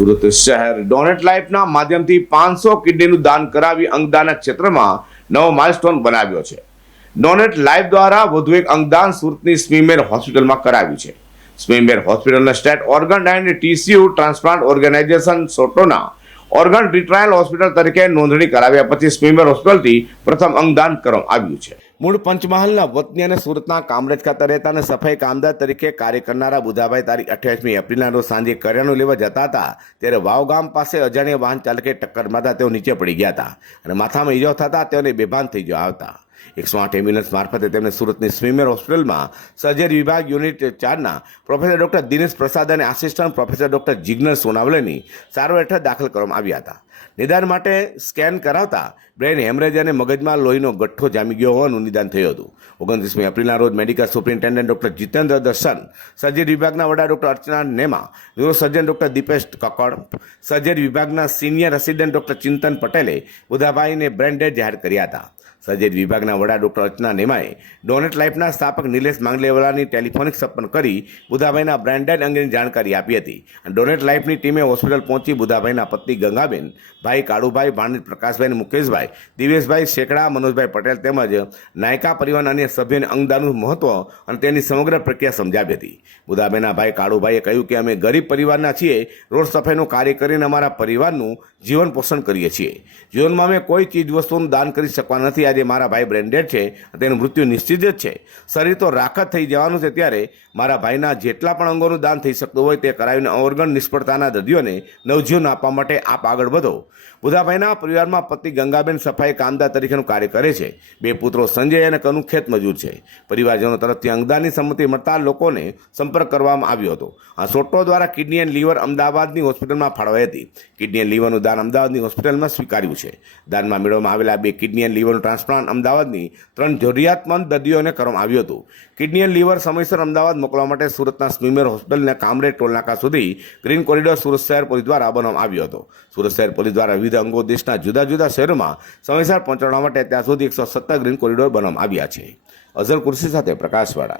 સુરત શહેર. ડોનેટ લાઈફના માધ્યમથી પાંચસો કિડનીનું દાન કરાવી અંગદાનના ક્ષેત્રમાં નવો માઇલસ્ટોન બનાવ્યો છે. ડોનેટ લાઈફ દ્વારા વધુ એક અંગદાન સુરતની સ્મીમેર હોસ્પિટલમાં કરાવ્યું છે. સ્મીમેર હોસ્પિટલના state organ and tissue transplant organisation સોટોના organ retrieval hospital તરીકે નોંધણી કરાવ્યા પછી સ્મીમેર હોસ્પિટલથી પ્રથમ અંગદાન કરવામાં આવ્યું છે. મૂળ પંચમહાલના વતની અને સુરતના કામરેજ ખાતે રહેતા અને સફાઈ કામદાર તરીકે કાર્ય કરનારા બુધાભાઈ તારીખ અઠ્યાવીસમી એપ્રિલના રોજ સાંજે કરિયાણું લેવા જતા હતા. ત્યારે વાવ ગામ પાસે અજાણ્યા વાહન ચાલકે ટક્કર મારતા તેઓ નીચે પડી ગયા હતા અને માથામાં ઈજાઓ થતા તેઓને બેભાન થઈ ગયા હતા એકસો આઠ એમ્બ્યુલન્સ મારફતે તેમને સુરતની સ્વીમેર હોસ્પિટલમાં સર્જરી વિભાગ યુનિટ ચારના પ્રોફેસર ડૉક્ટર દિનેશ પ્રસાદ અને આસિસ્ટન્ટ પ્રોફેસર ડૉક્ટર જિગ્નર સોનાવલેની સારવાર હેઠળ દાખલ કરવામાં આવ્યા હતા. નિદાન માટે સ્કેન કરાવતા બ્રેન હેમરેજ અને મગજમાં લોહીનો ગઠ્ઠો જામી ગયો હોવાનું નિદાન થયું હતું. ઓગણત્રીસમી એપ્રિલના રોજ મેડિકલ સુપ્રિન્ટેન્ડન્ટ ડૉક્ટર જીતેન્દ્ર દર્શન, સર્જરી વિભાગના વડા doctor Archana Nema neurosurgeon doctor Deepesh Kakkad surgery વિભાગના સિનિયર રેસિડેન્ટ ડૉક્ટર ચિંતન પટેલે બુધાભાઈને બ્રેન્ડેડ જાહેર કર્યા હતા. સર્જરી વિભાગના વડા ડૉક્ટર અર્ચના નેમાએ ડોનેટ લાઈફના સ્થાપક નિલેશ માંગલેવાલાની ટેલિફોનિક સંપર્ક કરી બુધાભાઈના બ્રાન્ડેડ અંગેની જાણકારી આપી હતી. અને ડોનેટ લાઈફની ટીમે હોસ્પિટલ પહોંચી બુધાભાઈના પત્ની ગંગાબેન, ભાઈ કાળુભાઈ, ભાણેજ પ્રકાશભાઈ મુકેશભાઈ, દિવેશભાઈ શેકડા મનોજભાઈ પટેલ તેમજ નાયકા પરિવાર અન્ય સભ્યોને અંગદાનનું મહત્વ અને તેની સમગ્ર પ્રક્રિયા સમજાવી હતી. બુધાભાઈના ભાઈ કાળુભાઈએ કહ્યું કે અમે ગરીબ પરિવારના છીએ, રોડ સફાઈનું કાર્ય કરીને અમારા પરિવારનું જીવન પોષણ કરીએ છીએ. જીવનમાં અમે કોઈ ચીજ વસ્તુનું દાન કરી શકવા નથી આજે મારા ભાઈ બ્રેન્ડેડ છે, તેનું મૃત્યુ નિશ્ચિત જ છે. શરીર તો રાખત થઈ જવાનું છે ત્યારે મારા ભાઈના જેટલા પણ અંગોનું દાન થઈ શકતું હોય તે કરાવીને ઓર્ગન નિષ્ફળતાના દર્દીઓને નવજીવન આપવા માટે આપ આગળ વધો. બુધાભાઈના પરિવારમાં પતિ ગંગાબેન સફાઈ કામદાર તરીકેનું કાર્ય કરે છે. બે પુત્રો સંજય અને કનુ ખેત મજૂર છે. પરિવારજનો તરફથી અંગદાનની સંમતિ મળતા લોકોને સંપર્ક કરવામાં આવ્યો હતો. આ સોટો દ્વારા કિડની એન્ડ લીવર અમદાવાદની હોસ્પિટલમાં ફાળવાઈ હતી. કિડની એન્ડ લીવરનું દાન અમદાવાદની હોસ્પિટલમાં સ્વીકાર્યું છે. દાનમાં મેળવવામાં આવેલા બે કિડની એન્ડ લીવરનું ટ્રાન્સપ્લાન્ટ અમદાવાદની ત્રણ જરૂરિયાતમંદ દર્દીઓને કરવામાં આવ્યું હતું. કિડની અને લીવર સમયસર અમદાવાદ મોકલવા માટે સુરતના સ્મીમેર હોસ્પિટલના કામરેજ ટોલનાકા સુધી ગ્રીન કોરિડોર સુરત શહેર પોલીસ દ્વારા બનાવવામાં આવ્યો હતો. સુરત શહેર પોલીસ દ્વારા વિવિધ અંગો દેશના જુદા જુદા શહેરોમાં સમયસર પહોંચાડવા માટે ત્યાં સુધી એકસો સત્તર ગ્રીન કોરિડોર બનાવવામાં આવ્યા છે. અઝર કુર્સી સાથે પ્રકાશવાળા